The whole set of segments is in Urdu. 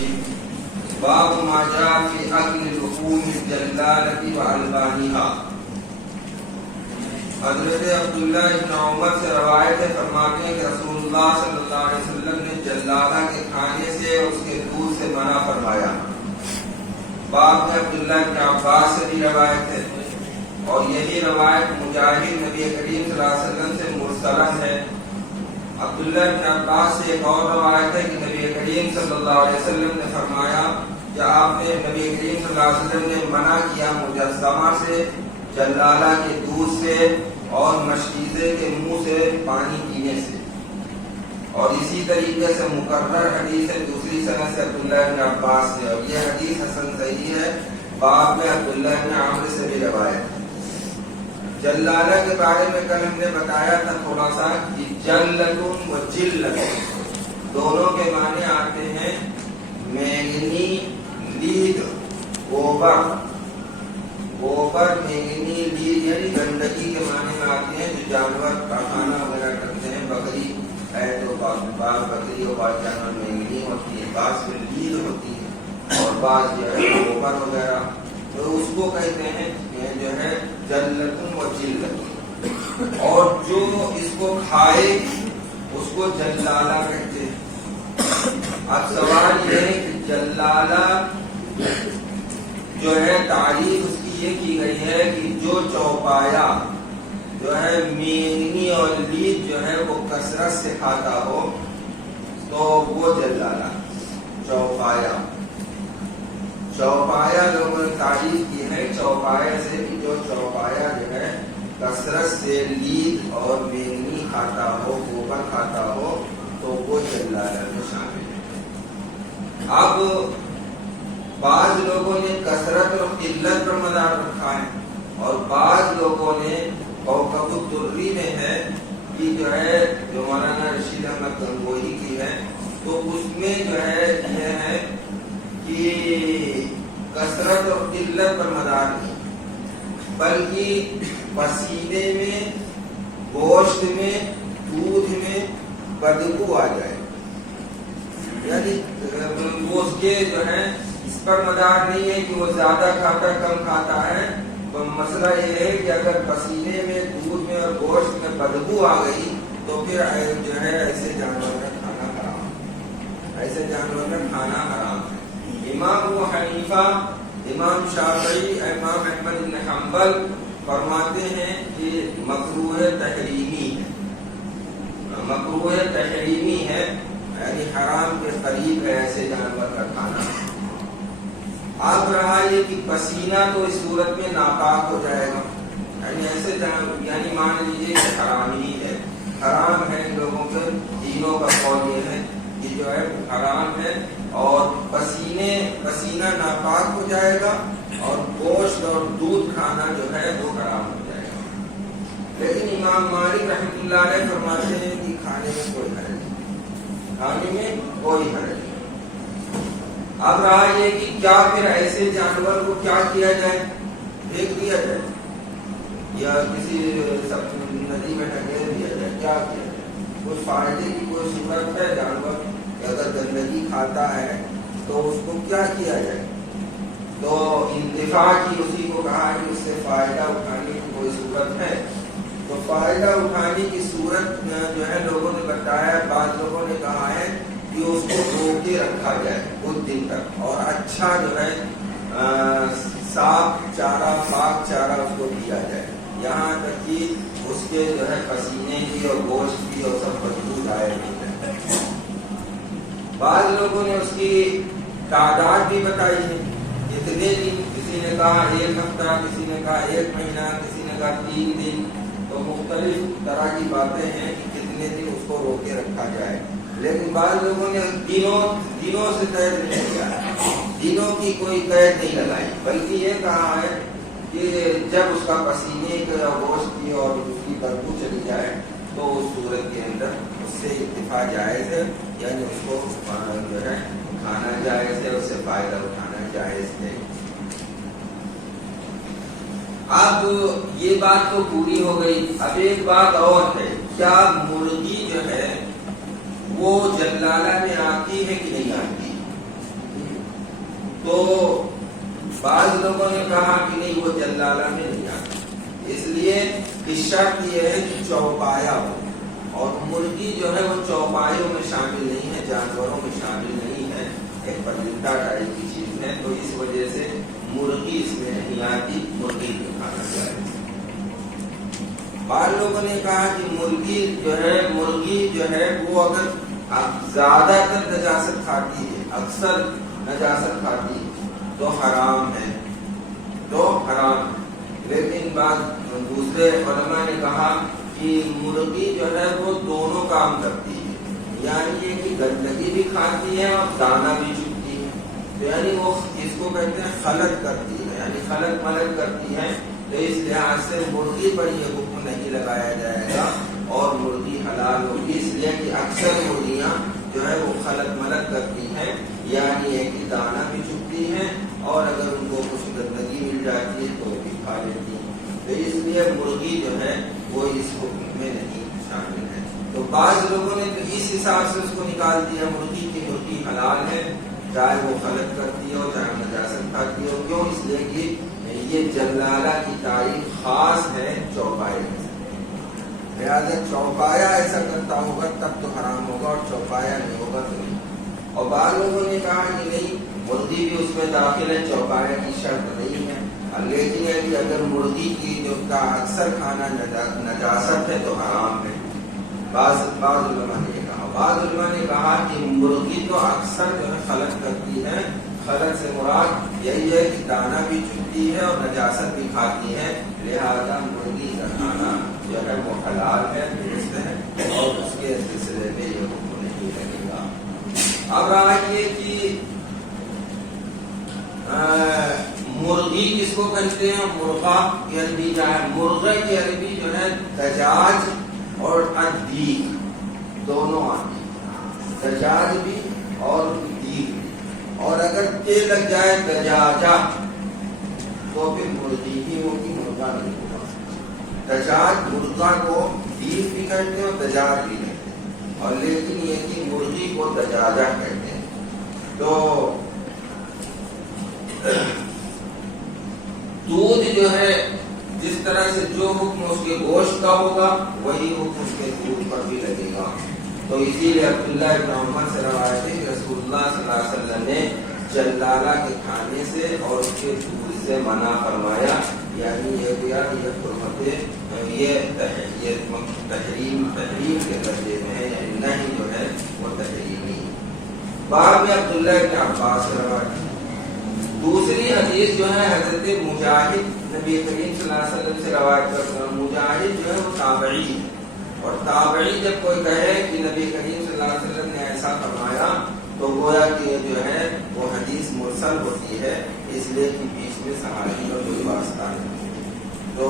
الرجیم باب ما جاء فی اکل لحوم الجلالۃ والبانھا۔ حضرت عبداللہ ابن عمر سے روایت ہے، فرماتے ہیں کہ رسول اللہ صلی اللہ علیہ وسلم نے جلالہ کے کھانے سے اور اس کے دودھ سے منع فرمایا۔ باب میں عبداللہ ابن عباس سے بھی روایت ہے، اور یہی روایت مجاہد نبی کریم صلی اللہ علیہ وسلم سے مرسل ہے۔ عبداللہ ابن عباس سے ایک اور روایت ہے کہ نبی کریم صلی اللہ علیہ وسلم نے فرمایا کہ آپ نے نبی کریم صلی اللہ علیہ وسلم نے منع کیا مجسمہ سے، جلالہ کے دودھ سے اور مشکیزے کے منہ سے پانی پینے سے۔ اور اسی طریقے سے مکرر حدیث ہے دوسری سند سے عبداللہ ابن عباس سے، اور یہ حدیث حسن صحیح ہے۔ باب میں عبداللہ ابن عمر سے بھی روایت ہے۔ جلالہ کے بارے میں کل ہم نے بتایا تھا تھوڑا سا کہ جلتن و جلتن دونوں کے معنی آتے ہیں مینگنی، لید، گوبر۔ گوبر، مینگنی، لید یعنی گندگی کے معنی میں آتے ہیں، جو جانور کا کھانا وغیرہ کرتے ہیں۔ بکری ہے تو بعض بکری اور بعض جانور مینگنی ہوتی ہے، بعض میں لید ہوتی ہے، اور بعض جو ہے گوبر وغیرہ، تو اس کو کہتے ہیں جو ہے جلتن و جلتن۔ اور جو اس کو کھائے اس کو جلالہ کہتے ہیں۔ اب سوال یہ ہے کہ جلالہ جو ہے تعریف اس کی یہ کی گئی ہے کہ جو چوپایا جو ہے مینگنی اور لید جو ہے وہ کثرت سے کھاتا ہو تو وہ جلالہ چوپایا۔ چوپایا لوگوں نے تعریف کی ہے چوپایا سے کہ جو چوپایا جو ہے کثرت سے لید اور مینگنی کھاتا ہو، گوبر کھاتا ہو تو وہ جلالہ میں شامل ہے۔ اب بعض لوگوں نے کثرت اور قلت پر مدار رکھا ہے، اور بعض لوگوں نے کوكب الدری میں ہے کہ جو ہے جو مولانا رشید احمد گنگوہی کی ہے، تو اس میں جو ہے یہ ہے کہ کثرت اور قلت پر مدار نہیں، بلکہ پسینے میں، گوشت میں، دودھ میں بدبو آ جائے، یعنی وہ اس کے جو ہے اس پر مدار نہیں ہے کہ وہ زیادہ کھاتا کم کھاتا ہے۔ تو مسئلہ یہ ہے کہ اگر پسینے میں، دودھ میں اور گوشت میں بدبو آ گئی تو پھر جو ہے ایسے جانور کا کھانا حرام ہے، ایسے جانور کا کھانا حرام ہے۔ امام ابو حنیفہ، امام شافعی، امام احمد بن حنبل فرماتے ہیں کہ مکروہ تحریمی ہے، مکروہ تحریمی ہے، یعنی حرام کے قریب ہے ایسے جانور کا کھانا۔ اب رہا یہ کہ پسینہ تو اس صورت میں ناپاک ہو جائے گا، یعنی ایسے یعنی مان لیجیے کہ حرام ہی ہے، حرام ہے۔ ان لوگوں کے دینوں کا قول یہ ہے کہ جو ہے حرام ہے، اور پسینہ ناپاک ہو جائے گا، اور گوشت اور دودھ کھانا جو ہے وہ حرام ہو جائے گا۔ لیکن امام مالک رحمۃ اللہ علیہ فرماتے ہیں کہ کھانے میں کوئی حرج نہیں، کھانے میں کوئی حرج نہیں۔ اب رہا یہ کہ کیا پھر ایسے جانور کو کیا کیا جائے، پھینک دیا جائے یا کسی ندی میں ڈھکیل دیا جائے، کیا کیا جائے؟ کچھ فائدے کی کوئی صورت ہے جانور کہ اگر گندگی کھاتا ہے تو اس کو کیا کیا جائے؟ تو انتفاع کی اسی کو کہا کہ اس سے فائدہ اٹھانے کی کوئی صورت ہے، تو فائدہ اٹھانے کی صورت جو ہے لوگوں نے بتایا، بعض لوگوں نے کہا ہے کہ اس کو روک کے رکھا جائے کچھ دن تک، اور اچھا جو ہے صاف چارہ، پاک چارہ اس کو دیا جائے، یہاں تک کہ اس کے جو ہے پسینے کی اور گوشت کی اور سب بدبو جائے۔ بعض لوگوں نے اس کی تعداد بھی بتائی ہے، اتنے دن، کسی نے کہا 1 ہفتہ، کسی نے کہا 1 مہینہ، کسی نے کہا 3 دن، تو مختلف طرح کی باتیں ہیں کہ کتنے دن اس کو روک کے رکھا جائے۔ لیکن بعض لوگوں نے دنوں سے قید نہیں کیا، دنوں کی کوئی قید نہیں لگائی، بلکہ یہ کہا ہے کہ جب اس کا پسینے کا گوشت کی اور اس کی بدبو چلی جائے تو اس صورت کے اندر اس سے اتفاع جائز ہے، یعنی اس کو جو ہے کھانا جائز ہے، اس سے فائدہ اٹھانا جائز ہے۔ اب یہ بات تو پوری ہو گئی، اب ایک بات اور ہے، کیا مرغی جو ہے وہ جلالہ میں آتی ہے کہ نہیں آتی؟ تو بعض لوگوں نے کہا کہ نہیں وہ جلالہ میں نہیں آتا، اس لیے شرط یہ ہے کہ چوپایا ہو، اور مرغی جو ہے وہ چوپایوں میں شامل نہیں ہے، جانوروں میں شامل نہیں ہے، ایک پرندہ ٹائپ کی چیز ہے، تو اس وجہ سے مرغی اس میں نہیں آتی، مرغی کو کھانا چاہیے۔ بعض لوگوں نے کہا کہ مرغی جو ہے وہ اگر زیادہ تر نجاست کھاتی ہے، اکثر نجاست کھاتی ہے تو حرام ہے، لیکن بعض دوسرے علماء نے کہا کہ مرغی جو ہے وہ دونوں کام کرتی ہے، یعنی یہ کہ گندگی بھی کھاتی ہے اور دانہ بھی چگتی ہے، تو یعنی وہ اس کو کہتے ہیں خلط کرتی ہے، یعنی خلط ملط کرتی ہے، تو اس لحاظ سے مرغی پر یہ حکم نہیں لگایا جائے گا اور مرغی حلال ہوگی، اس لیے کہ اکثر مرغیاں جو ہے وہ خلط ملط کرتی ہیں، یعنی یہ کہ دانہ بھی چگتی ہیں اور اگر ان کو کچھ گندگی مل جاتی ہے تو بھی کھا لیتی ہیں، تو اس لیے مرغی جو ہے وہ اس حکم میں نہیں شامل ہے۔ تو بعض لوگوں نے تو اس حساب سے اس کو نکال دیا مرغی کی مرغی حلال ہے، چاہے وہ خلط کرتی ہو چاہے نجاست کھاتی ہو، کیوں؟ اس لیے کہ یہ جلالہ کی تعریف خاص ہے چوپائے سے، لہٰذا چوپایا ایسا کرتا ہوگا تب تو حرام ہوگا اور چوپایا نہیں ہوگا تو نہیں۔ اور بعض لوگوں نے کہا کہ نہیں مرغی بھی اس میں داخل ہے، چوپایا کی شرط نہیں ہے، لیکن ہے کہ اگر مرغی کی جو کا اکثر کھانا نجاست ہے تو حرام ہے۔ بعض علماء نے یہ کہا، بعض علماء نے کہا کہ مرغی تو اکثر جو ہے خلط کرتی ہے، خلط سے مراد یہی ہے کہ دانہ بھی چگتی ہے اور نجاست بھی کھاتی ہے، لہذا مرغی کا کھانا جو ہے وہ حلال ہے، درست ہے، اور اس کے سلسلے میں یہ حکم نہیں لگے گا۔ اب رہا یہ کہ مرغی کس کو کہتے ہیں؟ مرغا کی عربی کیا ہے؟ مرغے کی عربی جو ہے دجاج اور دیگ دونوں آتی ہے، دجاج بھی اور دیگ بھی، اور اگر تے لگ جائے دجاجہ تو پھر مرغی ہی ہوگی، مرغا نہیں ہوگا۔ دجاج مرغا کو دیگ بھی کہتے ہیں اور دجاج بھی کہتے ہیں، اور لیکن یہ کہ مرغی کو دجاجہ کہتے ہیں۔ تو دودھ جو ہے جس طرح سے جو حکم اس کے گوشت کا ہوگا وہی حکم اس کے دودھ پر بھی لگے گا، تو اسی لیے عبداللہ ابن عمر سے روایت ہے کہ رسول اللہ صلی اللہ علیہ وسلم نے جلالہ کے کھانے سے اور اس کے دودھ سے منع فرمایا، یعنی یہ گویا یہ حرمت یہ تحریم کے درجے میں ہے، یعنی نہیں جو ہے وہ تحریمی ہے۔ بعد میں عبداللہ ابن عباس سے روایت ہے۔ دوسری حدیث جو ہے حضرت مجاہد نبی کریم صلی اللہ علیہ وسلم سے روایت کرتا ہوں، مجاہد جو ہے وہ تابعی ہے، اور تابعی جب کوئی کہے کہ نبی کریم صلی اللہ علیہ وسلم نے ایسا فرمایا تو گویا کہ یہ جو ہے وہ حدیث مرسل ہوتی ہے، اس لیے کہ بیچ میں صحابی کا کوئی واسطہ نہیں، تو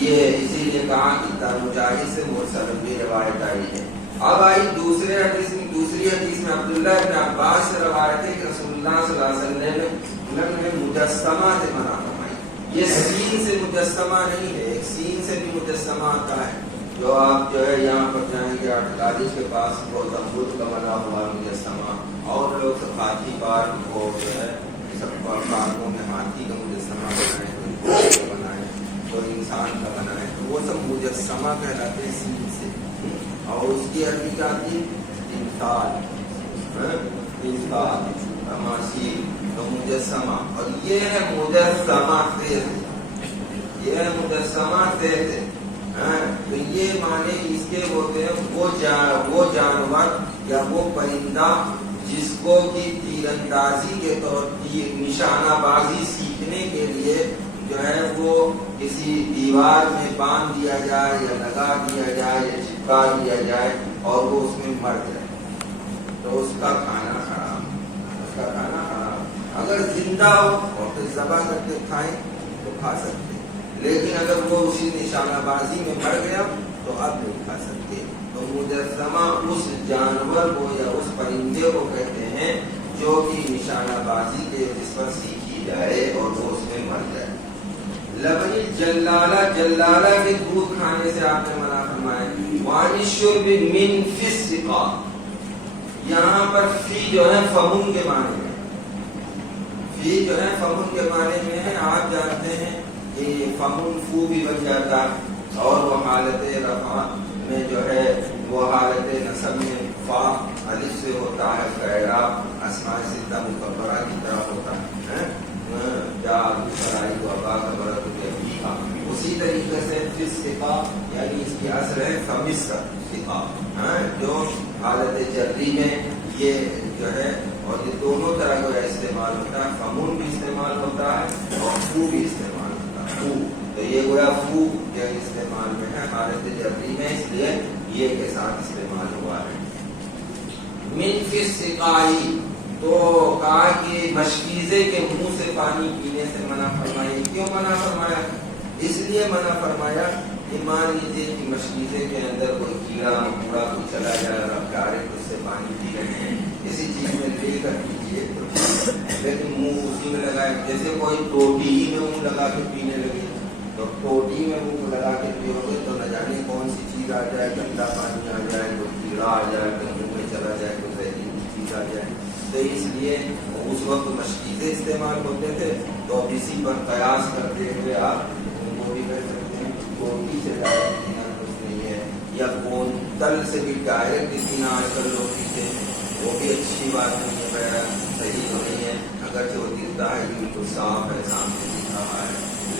یہ اسی لیے کہا کہ مجاہد سے مرسل بھی روایت آئی ہے۔ اب آئی دوسری حدیث میں عبداللہ ابن عباس سے روایت ہے کہ رسول اللہ صلی اللہ علیہ وسلم نے مجسمہ سے منع فرمائی، یہ سین سے مجسمہ نہیں ہے، ایک سین سے بھی مجسمہ آتا ہے، جو آپ جو ہے یہاں پر جائیں گے کالج کے پاس گوتم بدھ کا بنا ہوا مجسمہ، اور لوگ سب ہاتھی پارک کو جو ہے سب پارکوں میں ہاتھی کا مجسمہ بنائے تو انسان کا بنائے، تو وہ سب مجسمہ کہلاتے ہیں سین سے، اور اس کی عربی کیا تھی؟ تماثیل، تو مجسمہ، اور یہ ہے مجسمہ تیز، یہ ہے مجسمہ تیز، تو یہ معنی اس کے ہوتے ہیں وہ جانور یا وہ پرندہ جس کو کہ تیر اندازی کے طور نشانہ بازی سیکھنے کے لیے جو ہے وہ کسی دیوار میں باندھ دیا جائے یا لگا دیا جائے یا چپکا دیا جائے اور وہ اس میں مر جائے، تو اس کا کھانا حرام، اس کا کھانا حرام۔ اگر زندہ ہو اور پھر ذبح کر کے کھائیں تو کھا سکتے، لیکن اگر وہ اسی نشانہ بازی میں مر گیا تو اب نہیں کھا سکتے۔ تو مجسمہ اس جانور کو یا اس پرندے کو کہتے ہیں جو کہ نشانہ بازی کے جس پر سیکھی جائے اور وہ اس میں مر جائے۔ لبنی جلالہ کے دودھ کھانے سے آپ نے منع فرمایا۔ وانی شرب من فی السقا، یہاں پر فی جو ہے فمن کے معنی میں، یہ جو ہے فمن کے معنی میں ہے، آپ جانتے ہیں کہ فمن فو بھی بن جاتا ہے، اور وہ حالت رفع میں جو ہے وہ حالت نصب میں فا الف سے ہوتا ہے، اس کا اعراب اسماء ستہ مکبرہ کی طرح ہوتا ہے، اسی طریقے سے فسقہ یعنی اس کی اصل ہے فمسقہ، جو حالت جری میں یہ جو ہے، اور یہ دونوں طرح کا استعمال ہوتا ہے، فمون بھی استعمال ہوتا ہے اور فو بھی استعمال ہوتا ہے، فو تو یہ گویا فو کے استعمال میں ہے حالت جری میں، اس لیے یہ کے ساتھ استعمال ہوا ہے۔ من فی السقائی، تو کہا کہ مشکیزے کے منہ سے پانی پینے سے منع فرمایا۔ کیوں منع فرمایا؟ اس لیے منع فرمایا کہ مان لیجیے کہ مشکیزے کے اندر کوئی کیڑا مکوڑا کوئی چلا جائے اور آپ ڈائریکٹ اس سے پانی پی رہے ہیں، کسی چیز میں لے کر پیجیے، لیکن منہ اسی میں لگائے، جیسے کوئی ٹوٹی ہی میں منہ لگا کے پینے لگے، تو ٹوٹی میں منہ لگا کے پیو گے تو نہ جانے کون سی چیز آ جائے، گندا پانی آ جائے، کوئی کیڑا آ جائے، کوئی منہ میں چلا جائے، کوئی زہریلی چیز آ جائے، تو اس لیے اس وقت مشکیزیں استعمال ہوتے تھے، تو اب اسی پر قیاس کرتے ہوئے آپ ان کو بھی کر سکتے ہیں، ٹوٹی سے ڈائریکٹ پینا کچھ نہیں ہے، یا بوتل سے بھی ڈائریکٹ پینا آج کل لوگ پیتے ہیں، وہ بھی اچھی بات نہیں ہے، بہرحال صحیح تو نہیں ہے، اگرچہ وہ دکھتا ہے کہ بالکل صاف ہے، سامنے دکھ رہا ہے،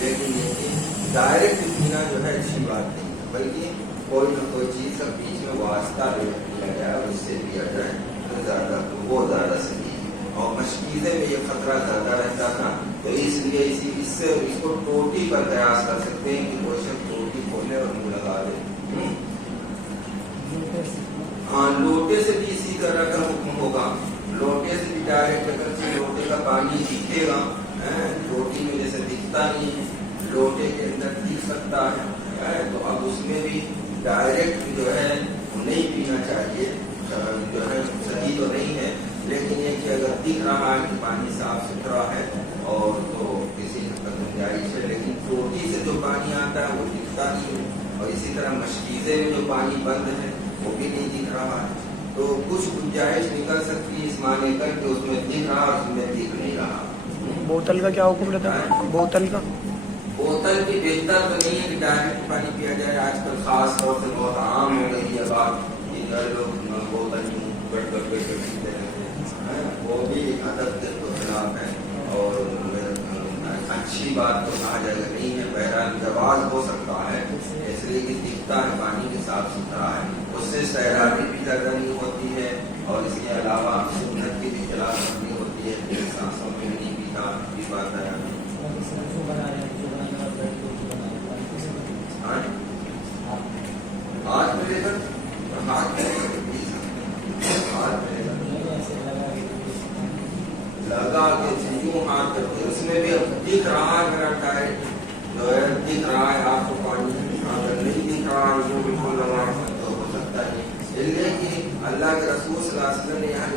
لیکن یہ کہ ڈائریکٹ پینا جو ہے اچھی بات نہیں ہے، بلکہ کوئی نہ کوئی چیز کا بیچ میں واسطہ لیا جائے اور اس سے پیا جائے تو زیادہ، وہ زیادہ صحیح ہے۔ اور مشکیزے میں یہ خطرہ زیادہ رہتا تھا، تو اس لیے اس سے اس کو ٹوٹی پر قیاس کر سکتے ہیں کہ کوئی شخص ٹوٹی کھولے اور منہ لگا دے۔ ہاں، لوٹے سے بھی اسی طرح کا حکم ہوگا، لوٹے سے بھی ڈائریکٹ اگر لوٹے کا پانی دکھے گا، روٹی میں جیسے دکھتا نہیں ہے، لوٹے کے اندر دکھ سکتا ہے، تو اب اس میں بھی ڈائریکٹ جو ہے نہیں پینا چاہیے، جو ہے صحیح تو نہیں ہے، لیکن یہ کہ اگر دکھ رہا ہے کہ پانی صاف ستھرا ہے اور تو کسی حد تک گنجائش ہے، لیکن ٹوٹی سے جو پانی آتا ہے وہ دکھتا نہیں ہے، اور اسی طرح مشکیزے میں جو پانی بند ہے وہ بھی نہیں دکھ رہا ہے، تو کچھ گنجائش نکل سکتی ہے اس معنی کر کہ اس میں دکھ رہا اور اس میں دکھ نہیں رہا۔ بوتل کا کیا حکم رہتا ہے؟ بوتل کا بوتل کی بہتر تو نہیں ہے کہ ڈائریکٹ پانی پیا جائے، آج کل خاص طور سے بہت عام ہو گئی ہے بات کہ لوگ بوتل کٹ کر کے پیتے رہتے ہیں، وہ بھی ادب کے خلاف ہے اور اچھی بات تو کہا جائے گا نہیں ہے، بہرحال جواز ہو سکتا ہے، اس لیے کہ دکھتا ہے پانی کے صاف ستھرا ہے، اس سے سیرابی بھی زیادہ نہیں ہوتی ہے، اور اس کے علاوہ سنت کی بھی خلاف ورزی ہوتی ہے، سانسوں میں نہیں پیتا بھی پاتا ہے۔ ہاتھ میں لے کر ہاتھ میں لگا کے یوں ہاتھ کرتے، اس میں بھی اب دکھ رہا ہے میرا ٹائر جو ہے، دکھ رہا ہے آپ کو پانی، اگر نہیں دکھ رہا ہے وہ بالکل لگا تو ہو سکتا ہے، اس لیے کہ اللہ کے رسول صلی اللہ علیہ وسلم نے یہاں